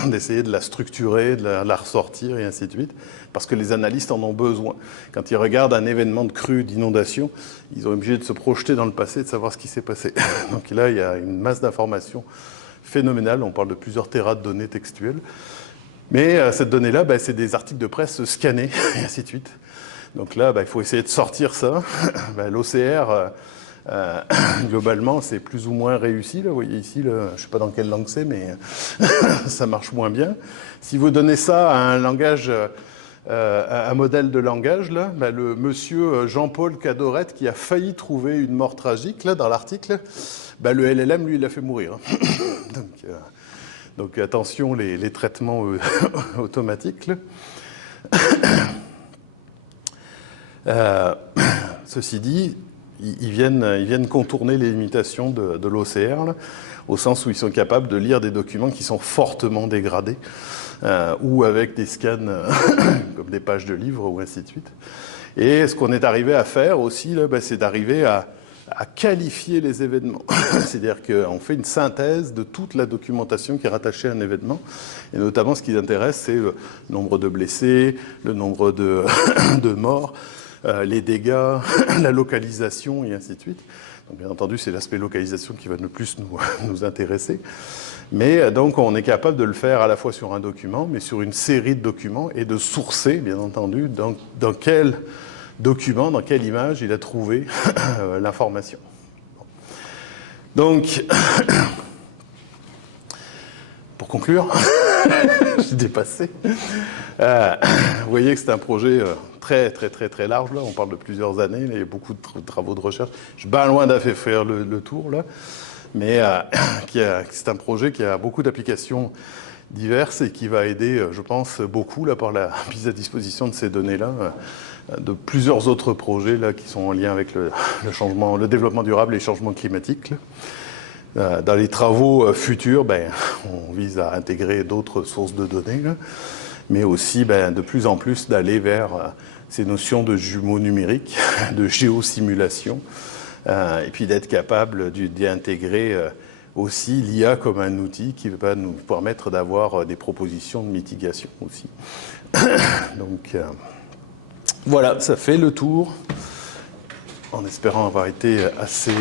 d'essayer de la structurer, de la ressortir et ainsi de suite, parce que les analystes en ont besoin. Quand ils regardent un événement de crue, d'inondation, ils sont obligés de se projeter dans le passé, de savoir ce qui s'est passé. Donc là, il y a une masse d'informations phénoménale. On parle de plusieurs téras de données textuelles. Mais cette donnée-là, c'est des articles de presse scannés et ainsi de suite. Donc là, il faut essayer de sortir ça. L'OCR, globalement, c'est plus ou moins réussi. Là. Vous voyez ici, là, je ne sais pas dans quelle langue c'est, mais ça marche moins bien. Si vous donnez ça à un langage, un modèle de langage, là, le monsieur Jean-Paul Cadorette, qui a failli trouver une mort tragique là, dans l'article, le LLM, lui, il l'a fait mourir. Donc attention, les traitements automatiques. Ceci dit, ils viennent contourner les limitations de l'OCR, là, au sens où ils sont capables de lire des documents qui sont fortement dégradés, ou avec des scans comme des pages de livres, ou ainsi de suite. Et ce qu'on est arrivé à faire aussi, là, c'est d'arriver à qualifier les événements. C'est-à-dire qu'on fait une synthèse de toute la documentation qui est rattachée à un événement. Et notamment, ce qui intéresse, c'est le nombre de blessés, le nombre de morts, les dégâts, la localisation et ainsi de suite. Donc, bien entendu, c'est l'aspect localisation qui va le plus nous intéresser. Mais donc, on est capable de le faire à la fois sur un document, mais sur une série de documents et de sourcer, bien entendu, dans quel document, dans quelle image il a trouvé l'information. Donc, pour conclure, j'ai dépassé. Vous voyez que c'est un projet très très très très large. Là. On parle de plusieurs années. Il y a beaucoup de travaux de recherche. Je suis bien loin d'avoir faire le tour là, mais c'est un projet qui a beaucoup d'applications diverses et qui va aider, je pense, beaucoup là par la mise à disposition de ces données-là, de plusieurs autres projets là qui sont en lien avec le développement durable et les changements climatiques. Là. Dans les travaux futurs, on vise à intégrer d'autres sources de données, là, mais aussi de plus en plus d'aller vers ces notions de jumeaux numériques, de géosimulation, et puis d'être capable d'y intégrer aussi l'IA comme un outil qui va nous permettre d'avoir des propositions de mitigation aussi. Donc voilà, ça fait le tour, en espérant avoir été assez...